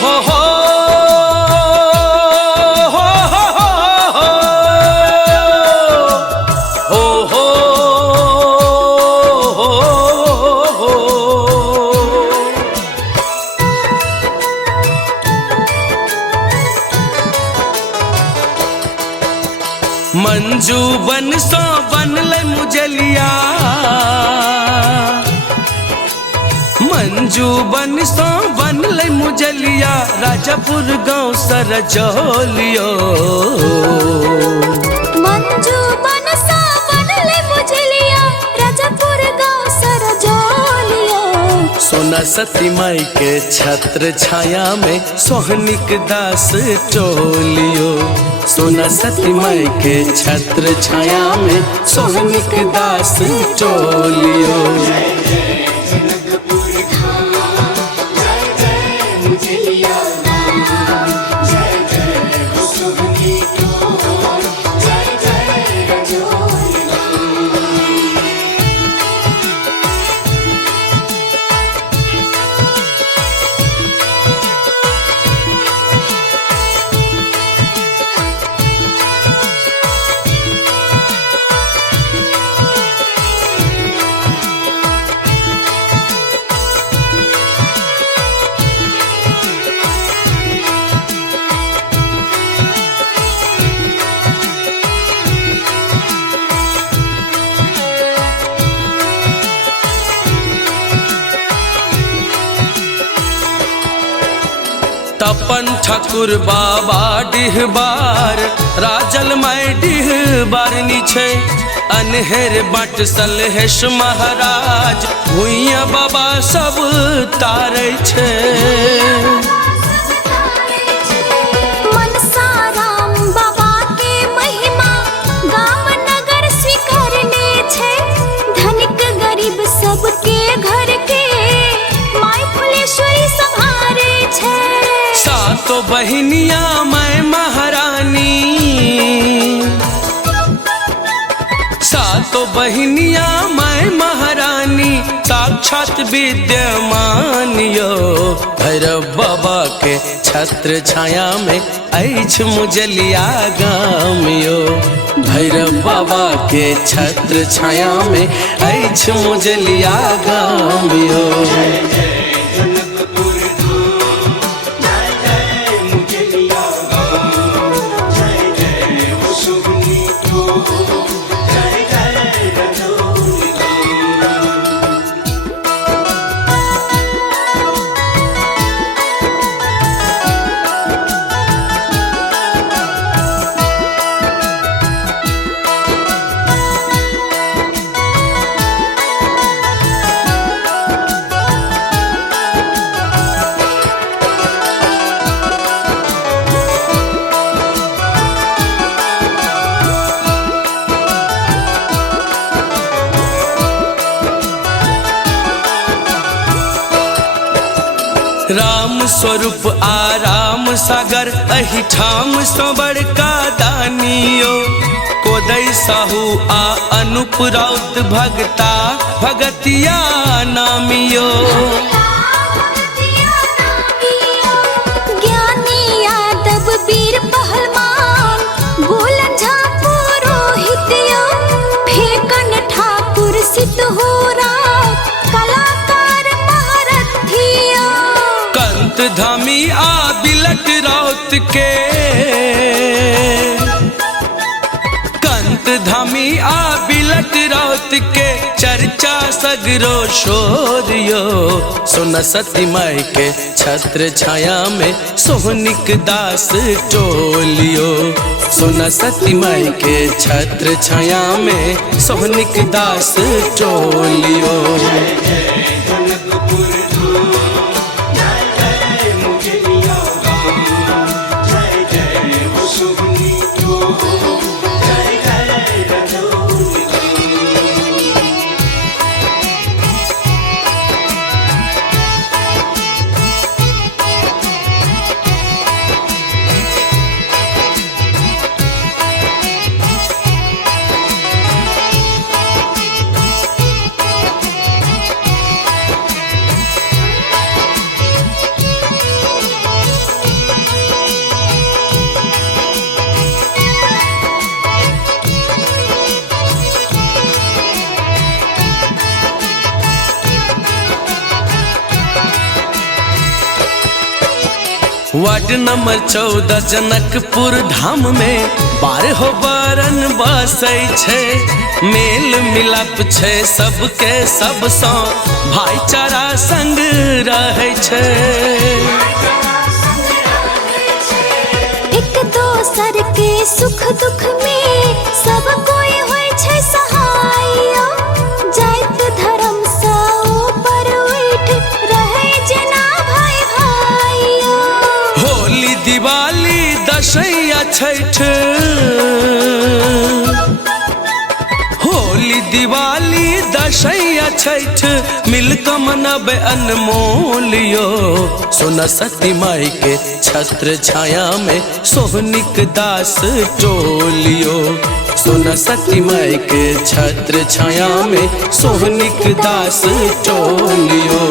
हो हो मंजू बन सो बनले मुजलिया, मंजू बन सो बनले मुजलिया, राजापुर गाँव सरजोलियो। मंजू बन सो बनले मुजलिया, राजापुर गाँव सरजोलियो। सोना सती माई के छत्र छाया में सोहनिक दास टोलियो। सोना सती माई के छत्र छाया में सोहनिक दास टोलियो। तपन ठाकुर बाबा डिहबार, राजल माय डिहबार नीचे, अनहेर बाट सलहेश महाराज, भुइया बाबा सब तारे छे। मनसाराम बाबा के महिमा गाम नगर स्वीकारने छे, धनिक गरीब सबके घर के माय फुलेश्वरी संहारे छे। सातो बहिनिया मैं महारानी, सातो बहिनिया मैं महारानी, साक्षात विद्यमान यो। भैरव बाबा के छत्र छाया में ऐछ मुजलिया गाम यो। भैरव बाबा के छत्र छाया में ऐछ मुजलिया गाम यो। राम स्वरूप आराम सागर, अहि ठाम सो बड़का दानियो। कोदई साहू आ अनुप राउत भगता, भगतिया नामियो। ज्ञानी यादव वीर पहलवान, गोलन झा पुरोहितियो, फेकन ठाकुर सिद्धूरा, कलाकार महारथियो। कंत धामी आ बिलट राउत के, कंत धामी आ बिलट राउत के, चर्चा सगरो शोरियो। सोना सती माई के छत्र छाया में सोहनिक दास टोलियो। सोना सती माई के छत्र छाया में सोहनिक दास टोलियो। वार्ड नंबर 14 जनकपुर धाम में 12 बरन बसै छै। मेल मिलाप छै सबके सबसँ, भाईचारा संग रहै छै। एक दोसर के सुख दुख में सब कोई होय छै सहाय। जाइत धर्म सँ ऊपर उठ रहै जेना भाई भाई। होली दिवाली दशैया छठ, होली दिवाली दशैया छठ मिलकर मनबे अनमोल यो। सोना सती माई के छत्र छाया में सोहनिक दास टोलियो। सोना सती माई के छत्र छाया में सोहनिक दास टोलियो।